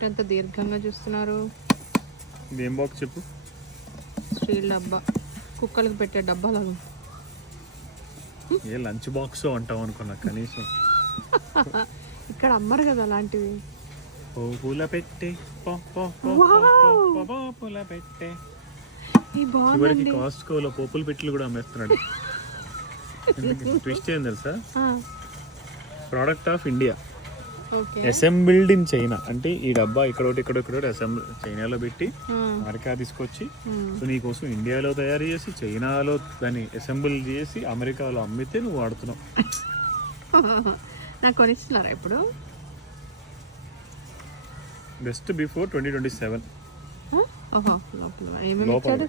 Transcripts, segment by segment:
ఏంటంత దీర్ఘంగా చూస్తున్నారు? ఇదేం బాక్స్ చెప్పు. స్టీల్ డబ్బా, కుక్కలకు పెట్టే డబ్బా లాగా. ఏ లంచ్ బాక్స్ అంటావు అనుకున్నా కనీసం. ఇక్కడ అమ్మరు కదా అలాంటివి. పూల పెట్టే పూల పెట్టే. చివరికి కాస్ట్కోలో పోపుల పెట్టెలు కూడా అమ్మేస్తున్నాడు. ట్విస్ట్ ఏం తెలుసా? Product of India, assembled in China. అంటే ఈ డబ్బా ఇక్కడ అసెంబ్లీ చైనాలో పెట్టి అమెరికా తీసుకొచ్చి సో నీకోసం ఇండియాలో తయారు చేసి చైనాలో దాన్ని అసెంబుల్ చేసి అమెరికాలో అమ్మితే నువ్వు వాడుతున్నావు. నాకు కొనిస్తున్నారా ఇప్పుడు? Best before 2027.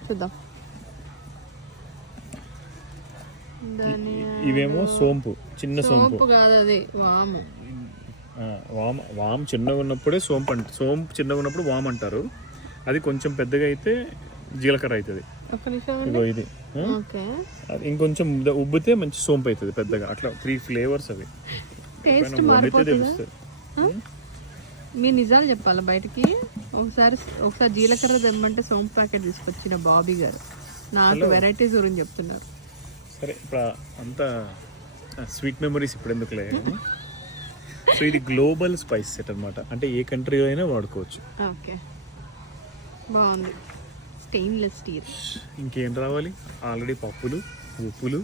చూద్దాం. ఇవేమో సోంపు, చిన్న సోంపు కాదు, అది వాము. వామ్ చిన్నగా ఉన్నప్పుడే సోంపు సోంపు చిన్నగా ఉన్నప్పుడు వామ్ అంటారు. అది కొంచెం పెద్దగా అయితే జీలకర్ర అవుతుంది. ఇగో ఇది ఇంకొంచెం ఉబ్బితే మంచి సోంపు అవుతుంది పెద్దగా. అట్లా 3 ఫ్లేవర్స్ అవి. తెలుస్తుంది. మీరు నిజాలు చెప్పాలి బయటికి. ఒకసారి జీలకర్ర దమ్మంటే సోంపు ప్యాకెట్ తీసుకొచ్చిన బాబీ గారు నాకు వెరైటీస్ గురించి చెప్తున్నారు. సరే ఇప్పుడు అంతా స్వీట్ మెమరీస్ ఇప్పుడు ఎందుకులే. సో ఇది గ్లోబల్ స్పైస్ సెట్ అనమాట. అంటే ఏ కంట్రీ అయినా వాడుకోవచ్చు. ఓకే, బాగుంది. Stainless steel. ఇంకేం రావాలి? ఆల్రెడీ పప్పులు, ఉప్పులు,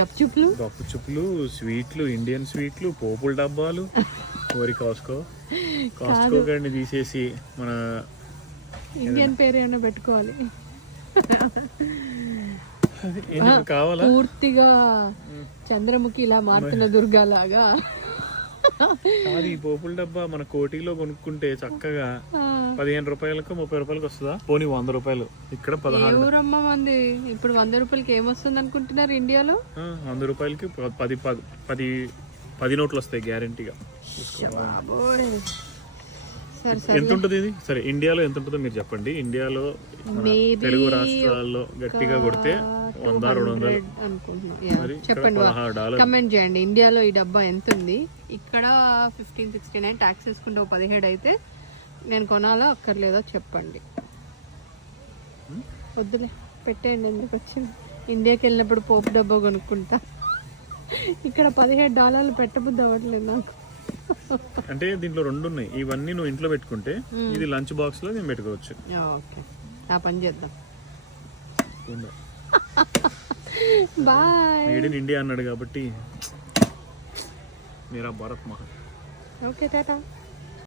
గప్పుచుప్పులు, స్వీట్లు, ఇండియన్ స్వీట్లు, పోపుల డబ్బాలు. కోరి కాస్కో గారిని తీసేసి మన ఇండియన్ పేరు ఏమైనా పెట్టుకోవాలి. కావాలా? పూర్తిగా చంద్రముఖి ఇలా మారుతున్న దుర్గా లాగా. అది పోపుల డబ్బా మన కోటిలో కొనుక్కుంటే చక్కగా 15 రూపాయలకు 30 రూపాయలకు వస్తుందా? పోనీ 100 రూపాయలు. ఇక్కడ 16. మంది ఇప్పుడు 100 రూపాయలకి ఏమొస్తుంది అనుకుంటున్నారు ఇండియాలో? 100 రూపాయలకి 10 నోట్లు వస్తాయి గ్యారంటీగా. ఎంత ఉంటుంది ఇది? సరే ఇండియాలో ఎంత ఉంటుందో మీరు చెప్పండి. ఇండియాలో తెలుగు రాష్ట్రాల్లో గట్టిగా కొడితే 100-200 చెప్పండి, కమెంట్ చేయండి. ఇండియాలో ఈ డబ్బా ఎంత ఉంది? ఇక్కడ 1569 ట్యాక్స్ వేసుకుంటే 17 అయితే నేను కొనాలో అక్కర్లేదో చెప్పండి. వద్దులే, పెట్టేయండి. ఎందుకు వచ్చింది? ఇండియాకి వెళ్ళినప్పుడు పోపు డబ్బా కొనుక్కుంటా. ఇక్కడ $17 పెట్టబుద్ధి అవ్వట్లేదు నాకు. అంటే దీంట్లో 2 ఉన్నాయి. ఇవన్నీ నువ్వు ఇంట్లో పెట్టుకుంటే ఇది లంచ్ బాక్స్ లో నేను పెట్టుకోవచ్చు. ఓకే, ఆ పని చేద్దాం. బాయ్. మేడ్ ఇన్ ఇండియా అన్నాడు కాబట్టి మీరా భారత్ మహా. ఓకే, టాటా.